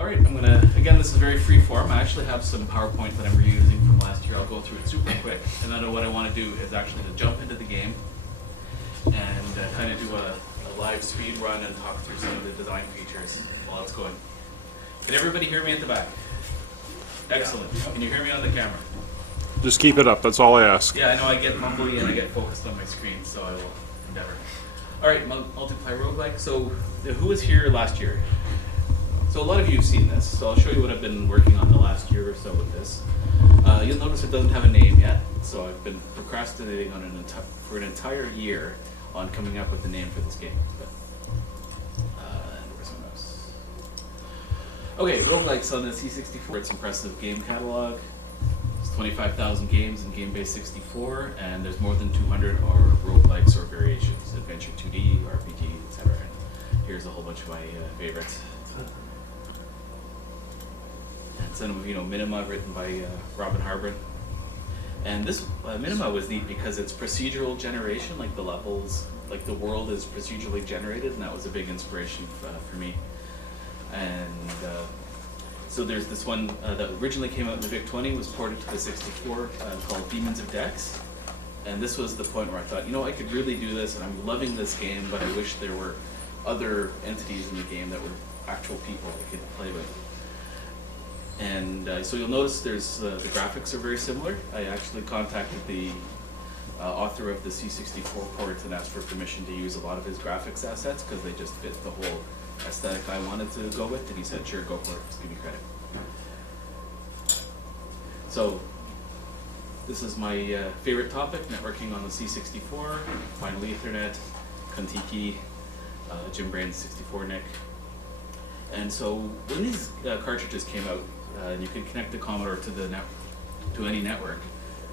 Alright, I'm gonna, again, this is very free form. I actually have some PowerPoint that I'm reusing from last year. I'll go through it super quick. And then what I want to do is actually to jump into the game and kind of do a live speed run and talk through some of the design features while it's going. Can everybody hear me at the back? Excellent. Can you hear me on the camera? Just keep it up, that's all I ask. Yeah, I know I get mumbly and I get focused on my screen, so I will endeavor. Alright, multiply roguelike. So, who was here last year? So a lot of you have seen this, so I'll show you what I've been working on the last year or so with this. You'll notice it doesn't have a name yet, so I've been procrastinating on for an entire year on coming up with a name for this game. But, where's my mouse? Okay, roguelikes on the C64, it's impressive game catalog. It's 25,000 games in game-based 64, and there's more than 200 roguelikes or variations, adventure 2D, RPG, etc. Here's a whole bunch of my favorites. And some of Minima, written by Robin Harbin. And this Minima was neat because it's procedural generation, like the levels, like the world is procedurally generated, and that was a big inspiration for me. And so there's this one that originally came out in the VIC-20, was ported to the 64, called Demons of Dex. And this was the point where I thought, I could really do this, and I'm loving this game, but I wish there were other entities in the game that were actual people I could play with. And so you'll notice there's the graphics are very similar. I actually contacted the author of the C64 port and asked for permission to use a lot of his graphics assets because they just fit the whole aesthetic I wanted to go with, and he said, sure, go for it, just give me credit. So this is my favorite topic, networking on the C64, Final Ethernet, Contiki, Jim Brain's 64 NIC. And so when these cartridges came out, and you could connect the Commodore to any network,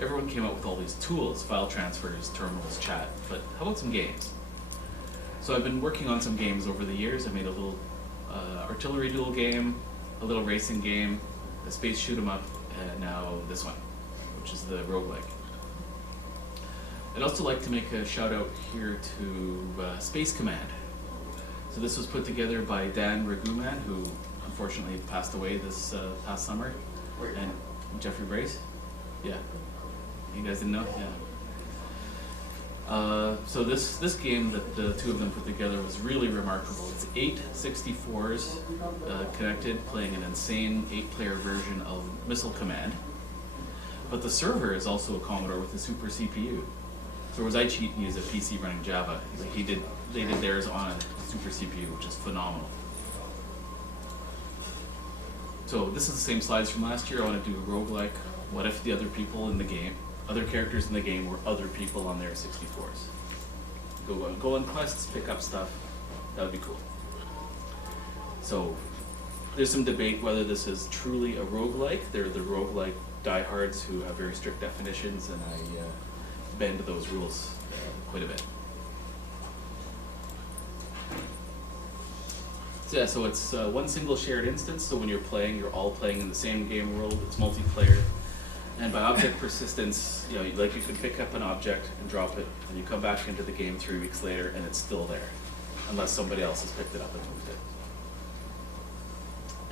everyone came out with all these tools, file transfers, terminals, chat, but how about some games? So I've been working on some games over the years. I made a little artillery duel game, a little racing game, a space shoot 'em up, and now this one, which is the roguelike. I'd also like to make a shout out here to Space Command. So this was put together by Dan Raguman, who unfortunately passed away this past summer, and Jeffrey Brace. Yeah, you guys didn't know? Yeah. So this game that the two of them put together was really remarkable. It's 8 64s connected, playing an insane 8-player version of Missile Command. But the server is also a Commodore with a super CPU. So whereas I cheat and use a PC running Java, they did theirs on a super CPU, which is phenomenal. So this is the same slides from last year. I want to do a roguelike. What if the other people in the game, other characters in the game were other people on their 64s? Go on quests, pick up stuff. That would be cool. So there's some debate whether this is truly a roguelike. They're the roguelike diehards who have very strict definitions, and I bend those rules quite a bit. So yeah, so it's one single shared instance, so when you're playing, you're all playing in the same game world, it's multiplayer. And by object persistence, you can pick up an object and drop it, and you come back into the game 3 weeks later, and it's still there, unless somebody else has picked it up and moved it.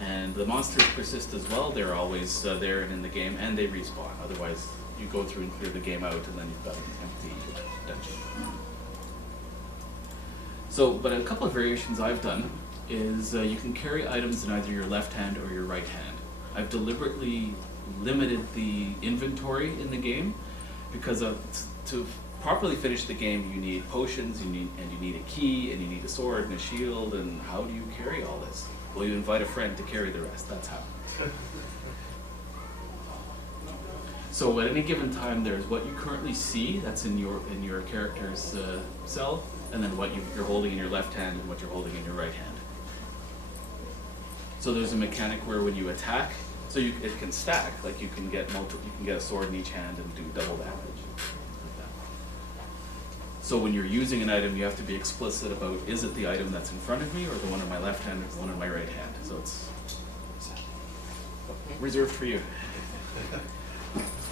And the monsters persist as well, they're always there and in the game, and they respawn, otherwise you go through and clear the game out, and then you've got an empty dungeon. So, but a couple of variations I've done is you can carry items in either your left hand or your right hand. I've deliberately limited the inventory in the game because to properly finish the game you need potions, you need a key, and you need a sword and a shield, and how do you carry all this? Well, you invite a friend to carry the rest, that's how. So at any given time there's what you currently see, that's in your character's cell, and then what you're holding in your left hand and what you're holding in your right hand. So there's a mechanic where when you attack, so it can stack, like you can get a sword in each hand and do double damage. Like that. So when you're using an item, you have to be explicit about, is it the item that's in front of me, or the one in my left hand, or the one in my right hand? So it's reserved for you.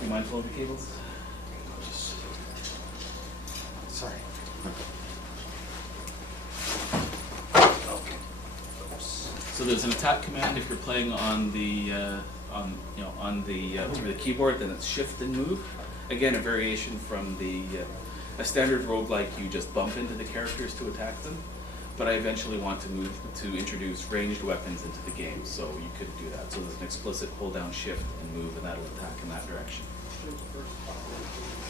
Be mindful of the cables. Sorry. So So there's an attack command if you're playing on the through the keyboard. Then it's shift and move. Again, a variation from the a standard roguelike. You just bump into the characters to attack them. But I eventually want to introduce ranged weapons into the game, so you could do that. So there's an explicit hold down shift and move, and that'll attack in that direction.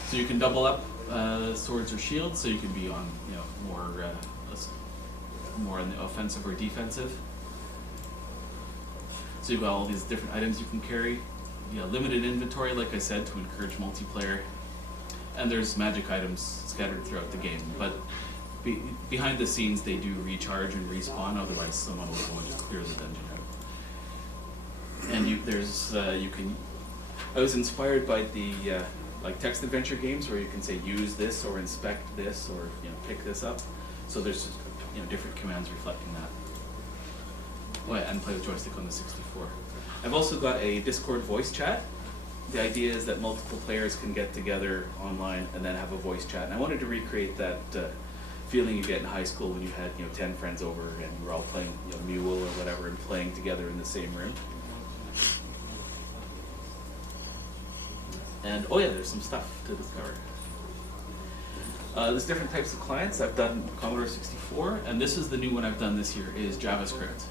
So you can double up swords or shields, so you can be on more in the offensive or defensive. So you've got all these different items you can carry. Limited inventory, like I said, to encourage multiplayer. And there's magic items scattered throughout the game, but behind the scenes they do recharge and respawn, otherwise someone will go and just clear the dungeon out. And I was inspired by the like text adventure games where you can say use this or inspect this or pick this up. So there's different commands reflecting that. Oh yeah, and play with joystick on the 64. I've also got a Discord voice chat. The idea is that multiple players can get together online and then have a voice chat. And I wanted to recreate that feeling you get in high school when you had 10 friends over and you were all playing Mule or whatever and playing together in the same room. And oh yeah, there's some stuff to discover. There's different types of clients. I've done Commodore 64, and this is the new one I've done this year, is JavaScript.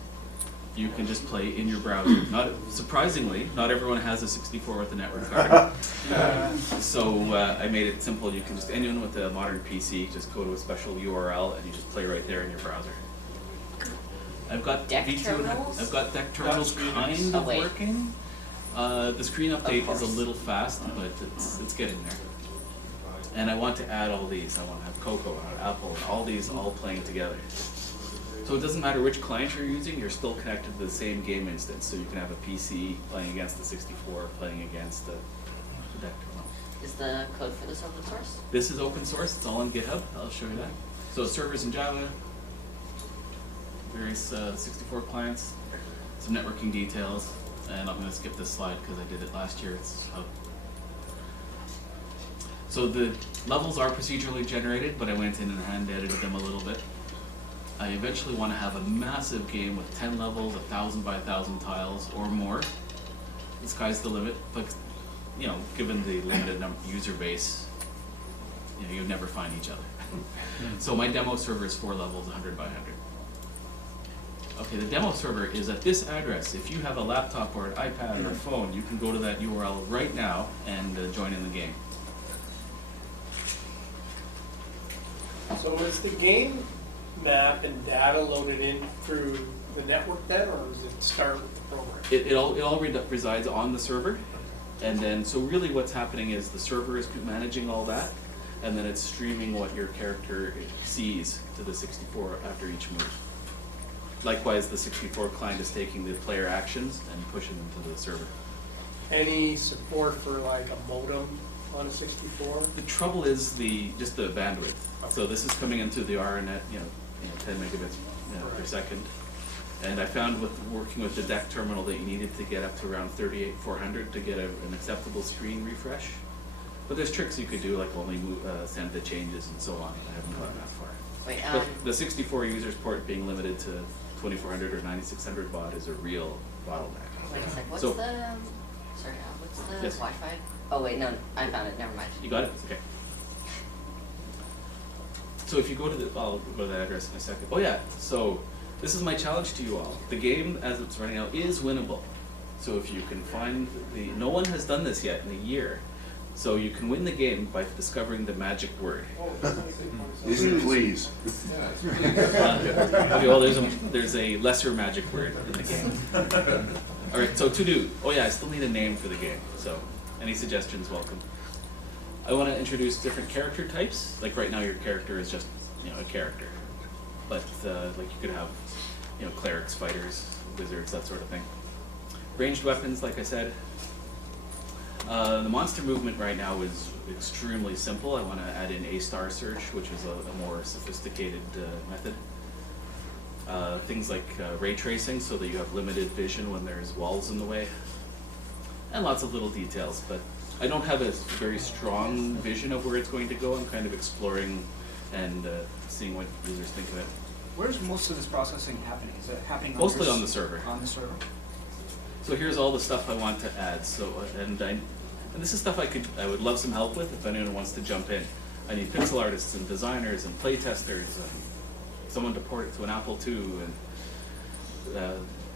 You can just play in your browser. Surprisingly, not everyone has a 64 with a network card. So I made it simple. You can anyone with a modern PC, just go to a special URL and you just play right there in your browser. I've got deck terminals? I've got deck terminals kind of working. The screen update is a little fast, but it's getting there. And I want to add all these. I want to have Coco and Apple and all these all playing together. So it doesn't matter which client you're using, you're still connected to the same game instance. So you can have a PC playing against the 64, playing against the deck terminal. Is the code for this open source? This is open source, it's all on GitHub, I'll show you that. So servers in Java, various 64 clients, some networking details, and I'm going to skip this slide because I did it last year. So the levels are procedurally generated, but I went in and hand edited them a little bit. I eventually want to have a massive game with 10 levels, 1,000 by 1,000 tiles or more. The sky's the limit, but given the limited user base, you'd never find each other. So my demo server is 4 levels, 100 by 100. Okay, the demo server is at this address. If you have a laptop or an iPad or a phone, you can go to that URL right now and join in the game. So is the game map and data loaded in through the network then, or does it start with the program? It all resides on the server, and then so really what's happening is the server is managing all that, and then it's streaming what your character sees to the 64 after each move. Likewise, the 64 client is taking the player actions and pushing them to the server. Any support for like a modem on a 64? The trouble is just the bandwidth. So this is coming into the RNet, 10 megabits per second. And I found with working with the deck terminal that you needed to get up to around 38,400 to get an acceptable screen refresh. But there's tricks you could do, like only send the changes and so on. I haven't gotten that far. Wait, But the 64 users port being limited to 2400 or 9600 baud is a real bottleneck. wait a sec. What's So- what's the Yes. Wi-Fi? Oh wait, no, I found it. Never mind. You got it? Okay. So if you go to I'll go to that address in a second. Oh yeah, so this is my challenge to you all. The game, as it's running out, is winnable. So if you can find no one has done this yet in a year. So you can win the game by discovering the magic word. Easy, please. Okay, well, there's a lesser magic word in the game. All right, so to do. Oh yeah, I still need a name for the game. So any suggestions welcome. I want to introduce different character types. Like right now, your character is just a character, but like you could have clerics, fighters, wizards, that sort of thing. Ranged weapons, like I said. The monster movement right now is extremely simple. I want to add in A-star search, which is a more sophisticated method. Things like ray tracing, so that you have limited vision when there's walls in the way. And lots of little details, but I don't have a very strong vision of where it's going to go. I'm kind of exploring and seeing what users think of it. Where's most of this processing happening? Is it happening Mostly your on the server. On the server. So here's all the stuff I want to add. So and this is stuff I would love some help with if anyone wants to jump in. I need pixel artists and designers and play testers and someone to port it to an Apple II and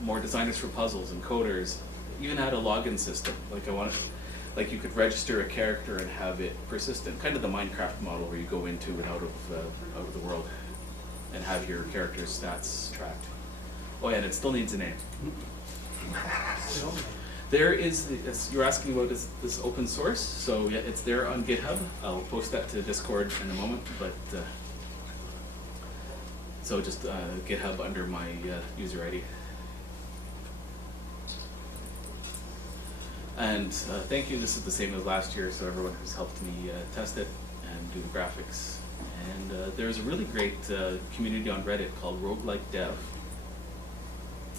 more designers for puzzles and coders. Even add a login system. Like you could register a character and have it persistent, kind of the Minecraft model where you go into and out of the world and have your character's stats tracked. Oh yeah, and it still needs a name. There is, you're asking about this open source, so yeah, it's there on GitHub. I'll post that to Discord in a moment, but so just GitHub under my user ID. And thank you, this is the same as last year, so everyone who's helped me test it and do the graphics. And there's a really great community on Reddit called Roguelike Dev.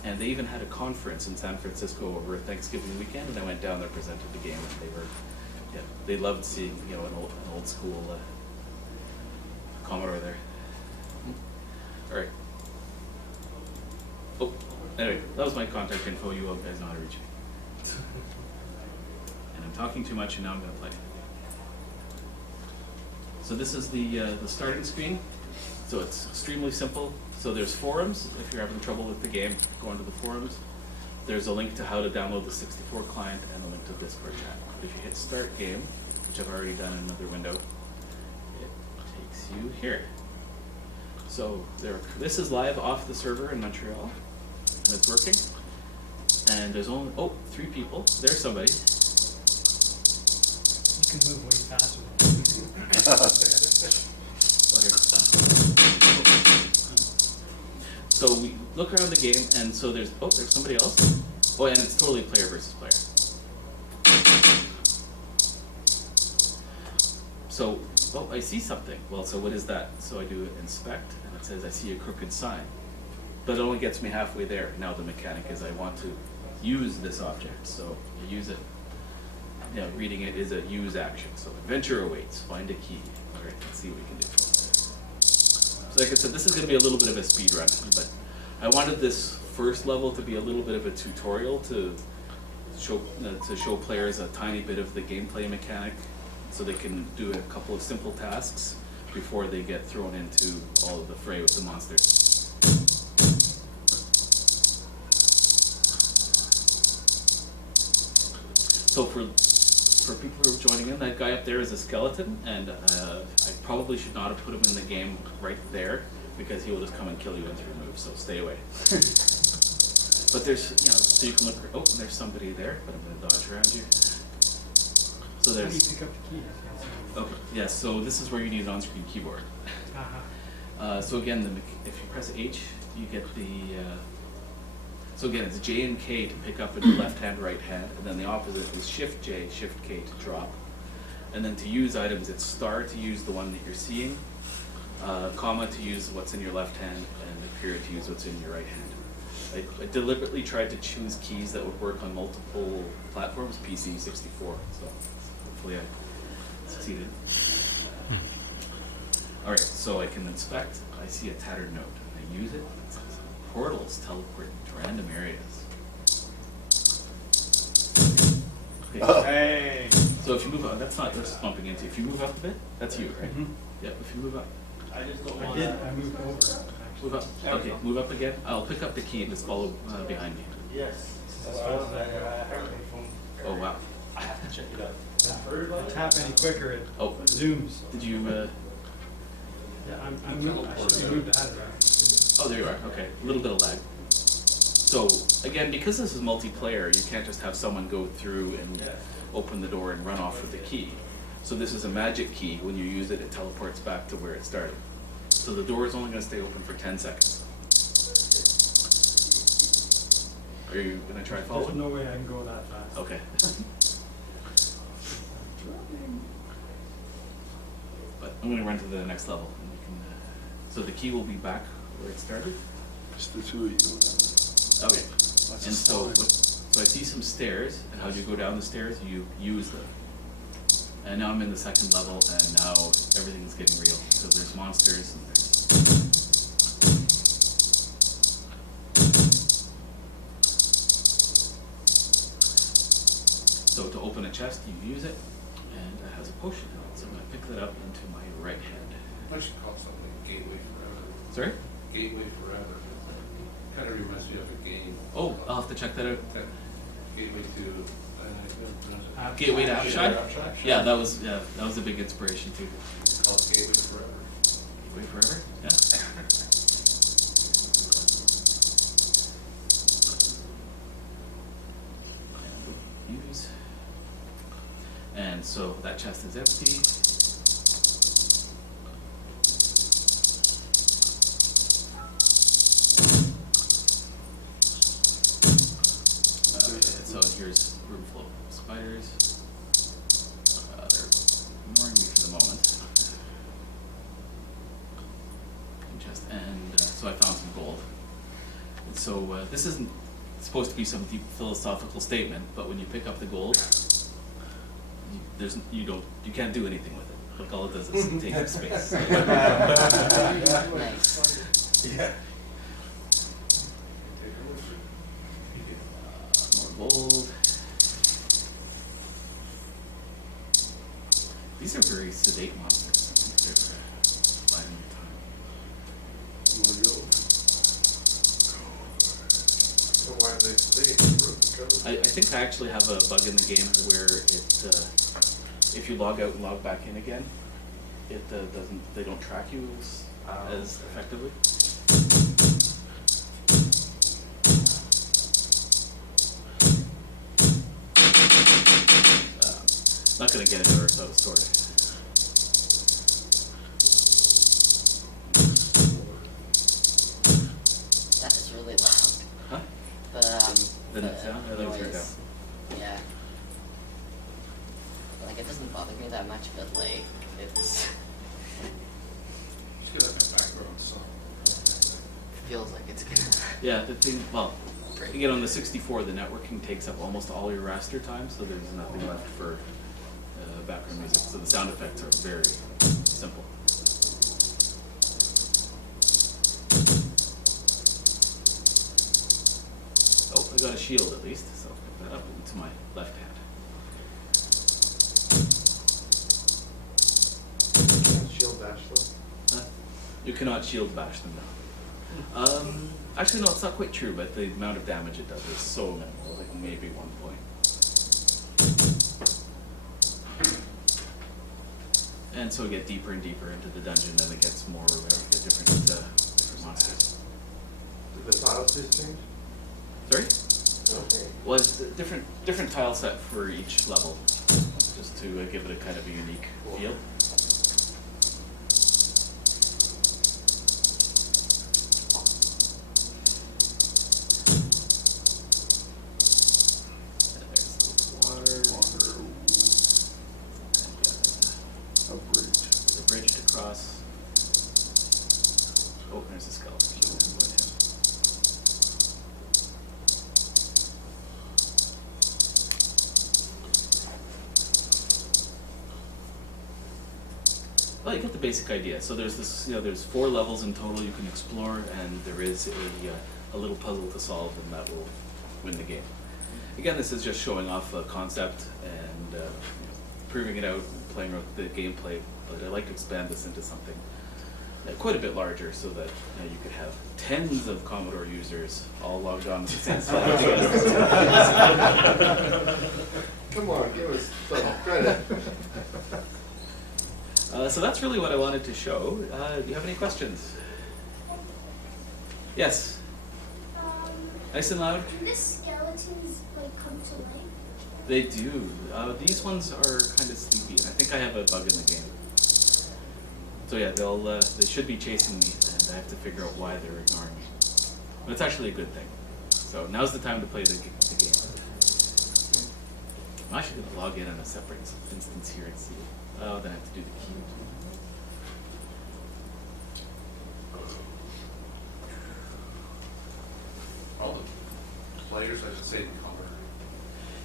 And they even had a conference in San Francisco over Thanksgiving weekend, and I went down there, presented the game, and they loved seeing an old school Commodore there. All right. Oh, anyway, that was my contact info. You guys know how to reach me. And I'm talking too much, and now I'm going to play. So this is the starting screen. So it's extremely simple. So there's forums. If you're having trouble with the game, go onto the forums. There's a link to how to download the 64 client and a link to Discord chat. If you hit Start Game, which I've already done in another window, it takes you here. So this is live off the server in Montreal, and it's working. And there's only 3 people. There's somebody. You can move way faster than So we look around the game, and so there's somebody else. Oh, and it's totally player versus player. So, I see something. Well, so what is that? So I do inspect, and it says I see a crooked sign. But it only gets me halfway there. Now the mechanic is I want to use this object, so I use it. Reading it is a use action. So adventure awaits, find a key. All right, let's see what we can do. So like I said, this is going to be a little bit of a speed run, but I wanted this first level to be a little bit of a tutorial to show players a tiny bit of the gameplay mechanic, so they can do a couple of simple tasks before they get thrown into all of the fray with the monsters. So for people who are joining in, that guy up there is a skeleton, and I probably should not have put him in the game right there, because he will just come and kill you in 3 moves, so stay away. But there's, so you can look, and there's somebody there, but I'm going to dodge around you. So How do you there's, pick up the key? okay, yeah, so this is where you need an on-screen keyboard. So again, if you press H, you get the, so again, it's J and K to pick up in the left hand, right hand, and then the opposite is Shift J, Shift K to drop. And then to use items, it's star to use the one that you're seeing, comma to use what's in your left hand, and the period to use what's in your right hand. I deliberately tried to choose keys that would work on multiple platforms, PC, 64, so hopefully I succeeded. All right, so I can inspect. I see a tattered note. I use it. It says, portals teleport to random areas. Okay. Hey. So if you move up, that's bumping into. If you move up a bit, that's you, right? Mhm. Yep, if you move up. I moved over. Move up. Okay, move up again. I'll pick up the key and just follow behind me. Yes. Oh, wow. I have to check it out. Tap any quicker, it Oh, zooms. did you, Yeah, I should move that around. oh, there you are. Okay, a little bit of lag. So, again, because this is multiplayer, you can't just have someone go through and open the door and run off with the key. So this is a magic key. When you use it, it teleports back to where it started. So the door is only going to stay open for 10 seconds. Are you going to try There's following? no way I can go that fast. Okay. But I'm going to run to the next level. And we can, so the key will be back where it started. Just the 2 of you. Okay. That's And a so, slide. so I see some stairs, and how do you go down the stairs? You use them. And now I'm in the second level, and now everything's getting real. So there's monsters, and there's open a chest, you use it, and it has a potion in it. So I'm going to pick that up into my right hand. I should call something Gateway Forever. Sorry? Gateway Forever. Kind of reminds me of a game. Oh, I'll have to check that out. Gateway to. Gateway to Abshai? Yeah, that was a big inspiration too. It's called Gateway Forever. Gateway Forever? Yeah. And use. And so that chest is empty. So here's a room full of spiders. They're ignoring me for the moment. And so I found some gold. And so this isn't supposed to be some deep philosophical statement, but when you pick up the gold, you can't do anything with it. Like all it does is take up space. Nice. Yeah. More gold. These are very sedate monsters. I think they're biding their time. You wanna go? So why do they stay? I think I actually have a bug in the game where it, if you log out and log back in again, it they don't track you as effectively. Not gonna get into it without a sword. That is really loud. Huh? The net sound? I thought it was turned down. Yeah. Like, it doesn't bother me that much, but like, it's Just get like a background song. feels like it's gonna. Yeah, the thing, well, again, on the 64, the networking takes up almost all your raster time, so there's nothing left for background music. So the sound effects are very simple. Oh, I got a shield at least, so I'll pick that up into my left hand. Shield dash though. You cannot shield bash them now. Actually, no, it's not quite true, but the amount of damage it does is so minimal, like maybe 1 point. And so we get deeper and deeper into the dungeon, and it gets more, we get different monsters. Did the tiles just change? Sorry? Okay. Well, it's a different tile set for each level, just to give it a kind of a unique feel. And there's the water. A bridge. There's a bridge to cross. Oh, there's a skeleton. Avoid him. Well, you get the basic idea. So there's this, there's 4 levels in total you can explore, and there is a little puzzle to solve, and that will win the game. Again, this is just showing off a concept and proving it out, playing out the gameplay. But I'd like to expand this into something quite a bit larger, so that you could have tens of Commodore users all logged on at the same time together. Come on, give us some credit. So that's really what I wanted to show. Do you have any questions? Yes. Nice and loud. Do the skeletons like come to life? They do. These ones are kind of sleepy, and I think I have a bug in the game. So yeah, they should be chasing me, and I have to figure out why they're ignoring me. But it's actually a good thing. So now's the time to play the game. I'm actually going to log in on a separate instance here and see. Oh, then I have to do the key. All the players, I should say, in Commodore.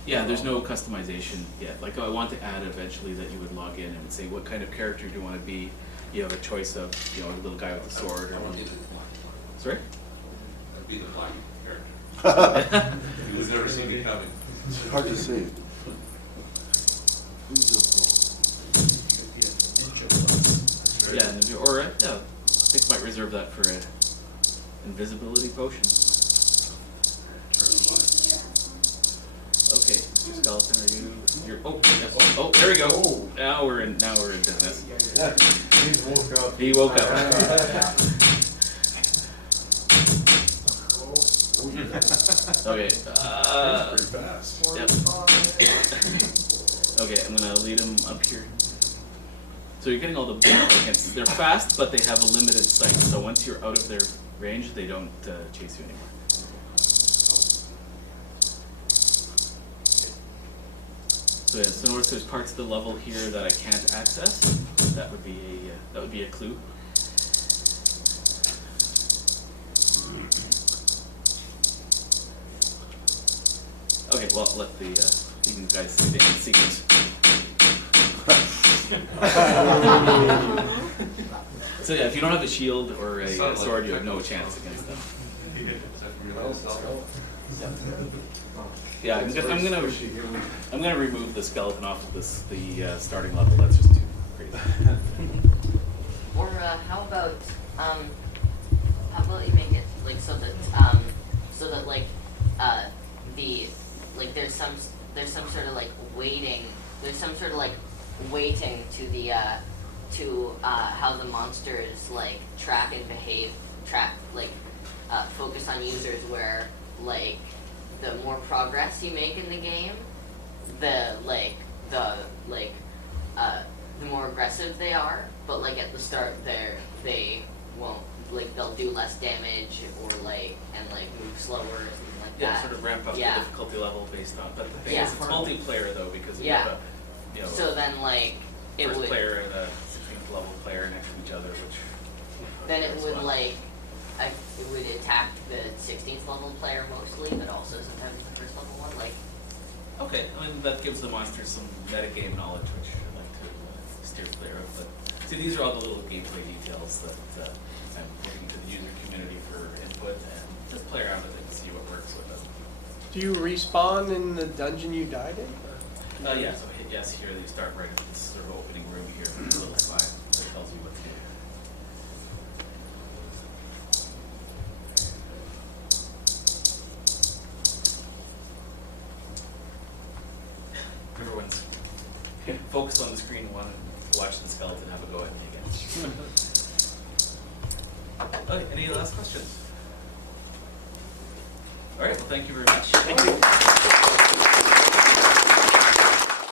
Yeah, there's no customization yet. Like, I want to add eventually that you would log in and say what kind of character do you want to be. You have a choice of, a little guy with a sword or. I want to be the black. Sorry? I'd be the black character. You've never seen me coming. It's hard to say. Yeah, or yeah, Nick might reserve that for an invisibility potion. Okay, Mr. Skeleton, you're oh, yes. Oh, there we go. Now we're in business. He woke up. Okay. Pretty fast. Yep. Okay, I'm gonna lead him up here. So you're getting all the against. They're fast, but they have a limited sight. So once you're out of their range, they don't chase you anymore. So yeah, so notice there's parts of the level here that I can't access. That would be a clue. Okay, well let the you guys see the end sequence. So yeah, if you don't have a shield or a sword, you have no chance against them. Yeah, I'm gonna remove the skeleton off of the starting level. That's just too crazy. Or how about you make it like so that like the like there's some sort of like waiting to the to how the monsters like track and behave, focus on users, where like the more progress you make in the game, the more aggressive they are, but like at the start they won't, like they'll do less damage or move slower or something like Yeah, that. sort of ramp up Yeah. the difficulty level based on. But the thing Yeah. is, it's multiplayer though, because you Yeah. have a So then like it first would player and a 16th level player next to each other, which then it is would fun. it would attack the 16th level player mostly, but also sometimes the first level one. Like Okay, I mean that gives the monsters some metagame knowledge, which I like to steer clear of. But see, these are all the little gameplay details that I'm looking to the user community for input, and just play around with it and see what works with it. Do you respawn in the dungeon you died in? Yeah, so hit yes here. You start right at this sort of opening room here, with a little sign that tells you what to do. Everyone's focused on the screen and want to watch the skeleton have a go at me again. Okay, any last questions? All right, well, thank you very much. Thank you.